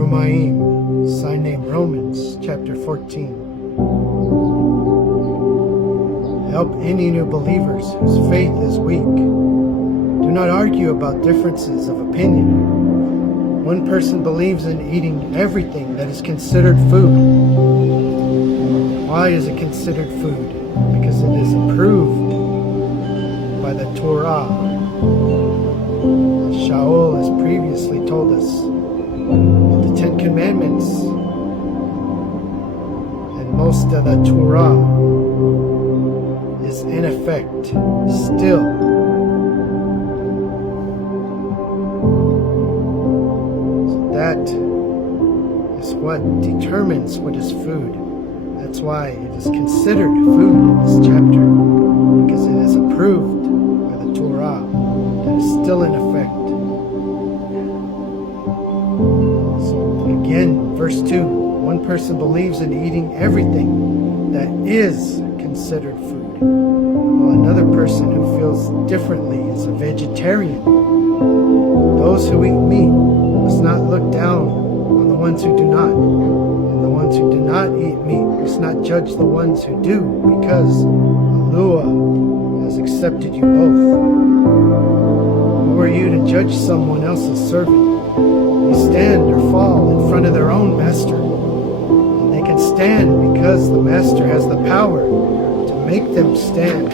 RUMAIYM, sign name Romans, chapter 14. Help any new believers whose faith is weak. Do not argue about differences of opinion. One person believes in eating everything that is considered food. Why is it considered food? Because it is approved by the Torah. Shaul has previously told us the Ten Commandments and most of the Torah is in effect still. So that is what determines what is food. That's why it is considered food in this chapter, because it is approved by the Torah that is still in effect. So again, verse 2, one person believes in eating everything that is considered food, while another person who feels differently is a vegetarian. Those who eat meat must not look down on the ones who do not, and the ones who do not eat meat must not judge the ones who do, because Allah has accepted you both. Who are you to judge someone else's servant? They stand or fall in front of their own master, and they can stand because the master has the power to make them stand.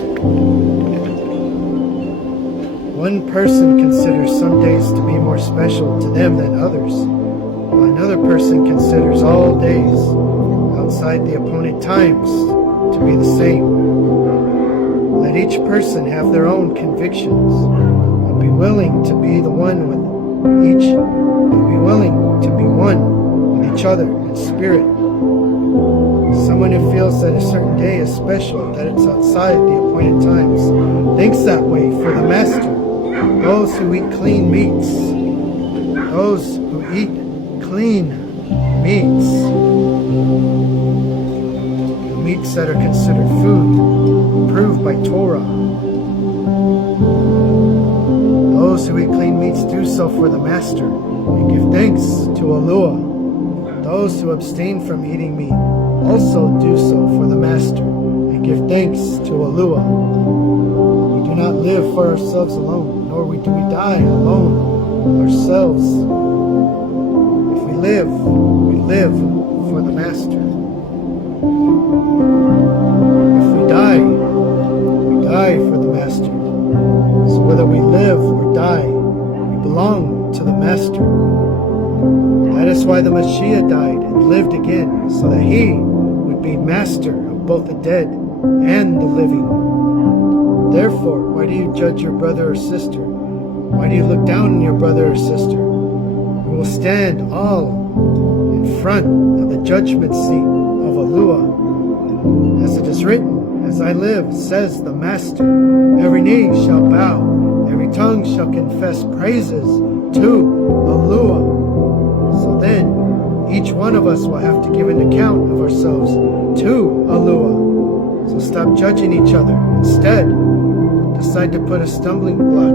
One person considers some days to be more special to them than others, while another person considers all days outside the appointed times to be the same. Let each person have their own convictions, but be willing to be one with each other in spirit. Someone who feels that a certain day is special, that it's outside the appointed times, thinks that way for the master. Those who eat clean meats, the meats that are considered food, approved by Torah. Those who eat clean meats do so for the master and give thanks to Allah. Those who abstain from eating meat also do so for the master and give thanks to Allah. We do not live for ourselves alone, nor do we die alone ourselves. If we live for the master. If we die for the master. So whether we live or die, we belong to the master. That is why the Mashiach died and lived again, so that he would be master of both the dead and the living. Therefore, why do you judge your brother or sister? Why do you look down on your brother or sister? We will stand all in front of the judgment seat of Allah. As it is written, as I live, says the Master, every knee shall bow, every tongue shall confess praises to Allah. So then, each one of us will have to give an account of ourselves to Allah. So stop judging each other. Instead, decide to put a stumbling block.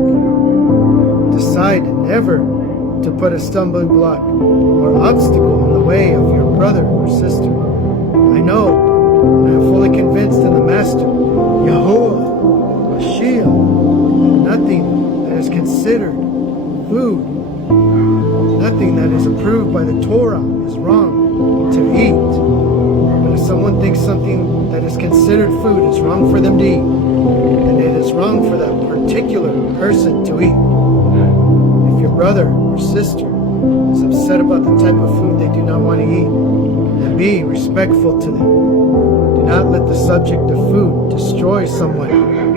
Decide never to put a stumbling block or obstacle in the way of your brother or sister. I know, and I am fully convinced in the Master, Yahuwah, Mashiach, and nothing that is considered food, nothing that is approved by the Torah is wrong to eat. But if someone thinks something that is considered food is wrong for them to eat, then it is wrong for that particular person to eat. If your brother or sister is upset about the type of food they do not want to eat, then be respectful to them. Do not let the subject of food destroy someone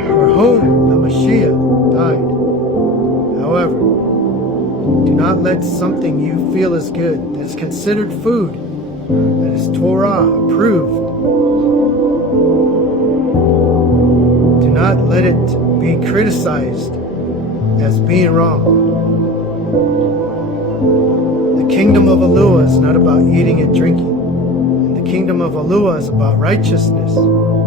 for whom the Mashiach died. However, do not let something you feel is good, that is considered food, that is Torah approved, do not let it be criticized as being wrong. The kingdom of Allah is not about eating and drinking. And the kingdom of Allah is about righteousness,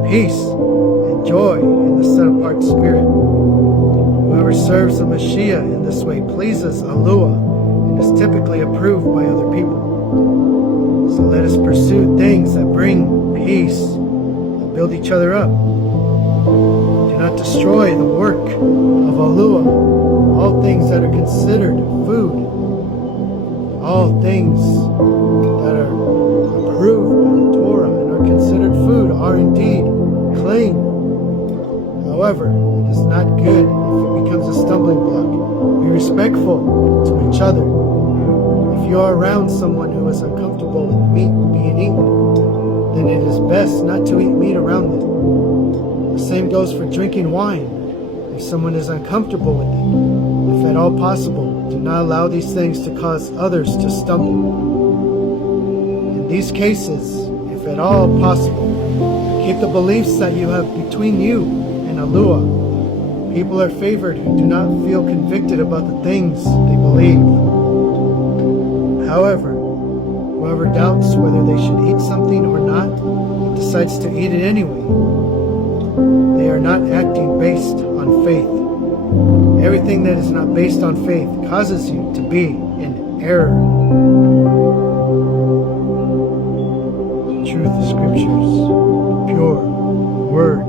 peace, and joy in the set-apart spirit. Whoever serves the Mashiach in this way pleases Allah and is typically approved by other people. So let us pursue things that bring peace, that build each other up. Do not destroy the work of Alua, all things that are considered food, all things that are approved by the Torah and are considered food are indeed clean. However, it is not good if it becomes a stumbling block. Be respectful to each other. If you are around someone who is uncomfortable with meat being eaten, then it is best not to eat meat around them. The same goes for drinking wine. If someone is uncomfortable with it, if at all possible, do not allow these things to cause others to stumble. In these cases, if at all possible, keep the beliefs that you have between you and Alua. People are favored who do not feel convicted about the things they believe. However, whoever doubts whether they should eat something or not, but decides to eat it anyway, they are not acting based on faith. Everything that is not based on faith causes you to be in error. The truth, scriptures, pure word